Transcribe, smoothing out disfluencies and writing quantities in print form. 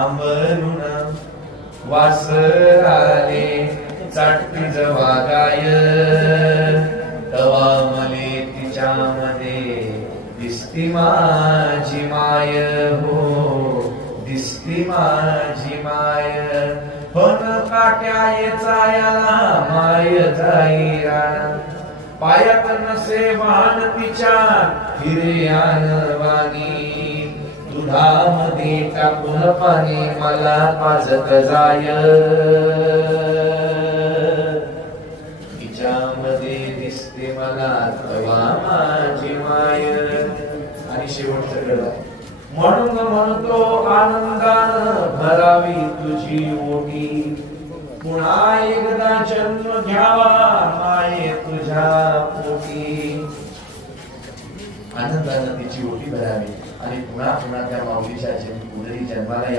आंबरून वासराले चाटती जवागाय तवा मले तिच्यामध्ये दिसती माझी माय हो दिसती माझी माय पण काट्याये चायाला माय जाई राणा पायात नसे वाहन तिच्या हिरयान वाणी दुधामध्ये टाकून पाणी मला पाजत जाय तिच्यामध्ये दिसते मला तवा माझी माय. आणि शेवटचं गळ म्हणून म्हणतो आनंदानं भरावी तुझी ओटी पुन्हा एकदा जन्म घ्यावा माये तुझ्या पोटी. आनंदानं तिची ओटी भरावी आणि पुन्हा पुन्हा त्या माऊलीच्या उदरी जन्माला